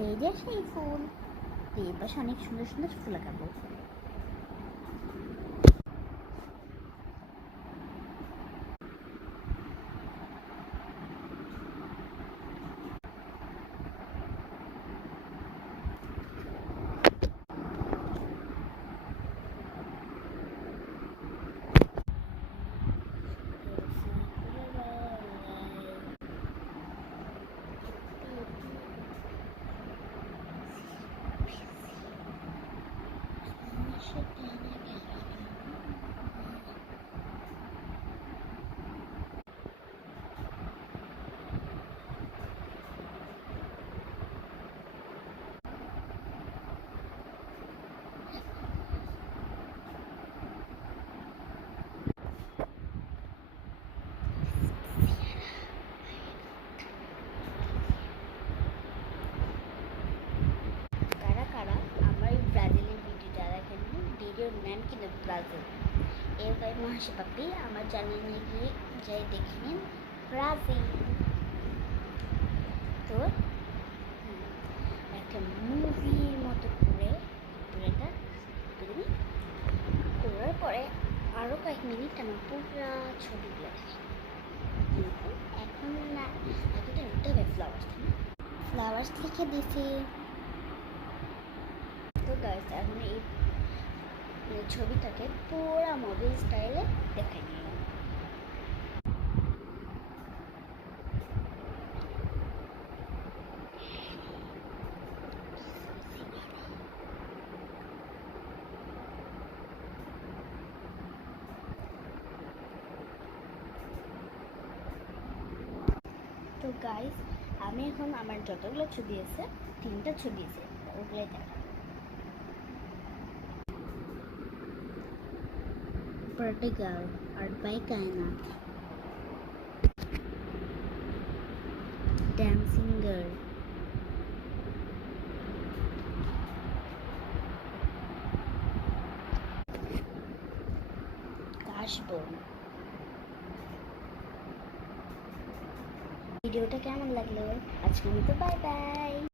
এই যে সেই ফুল, এই পাশে অনেক সুন্দর সুন্দর ফুল লাগাবো। কারা কারা আমার এই ব্রাজিলের ভিডিওটা দেখেন, ভিডিওর নেন কিন্তু ব্রাজিল, এরপরে মহাশি পাপি আমার চ্যানেলে গিয়ে যাই দেখে নিন ব্রাজিল। তো একটা মুভির মতো করে পুরোটা তুমি করার পরে আরও কয়েক মিনিট আমার পুরো ছবিগুলো দেখে, কিন্তু এখন না এতটা নিতে হবে ফ্লাওয়ার্স লিখে দিছি। তো গাইস এখন এই ছবিটাকে পুরো মুভি স্টাইলে দেখাই নিলাম। তো গাইস আমি এখন আমার যতগুলো ছবি আছে, 3টা ছবি আছে, ওগুলোই দেখা। Portugal, Art by Kainat. Dancing Girl. Cashbone. ভিডিওটা কেমন লাগলো আজকের মতো বাই বাই।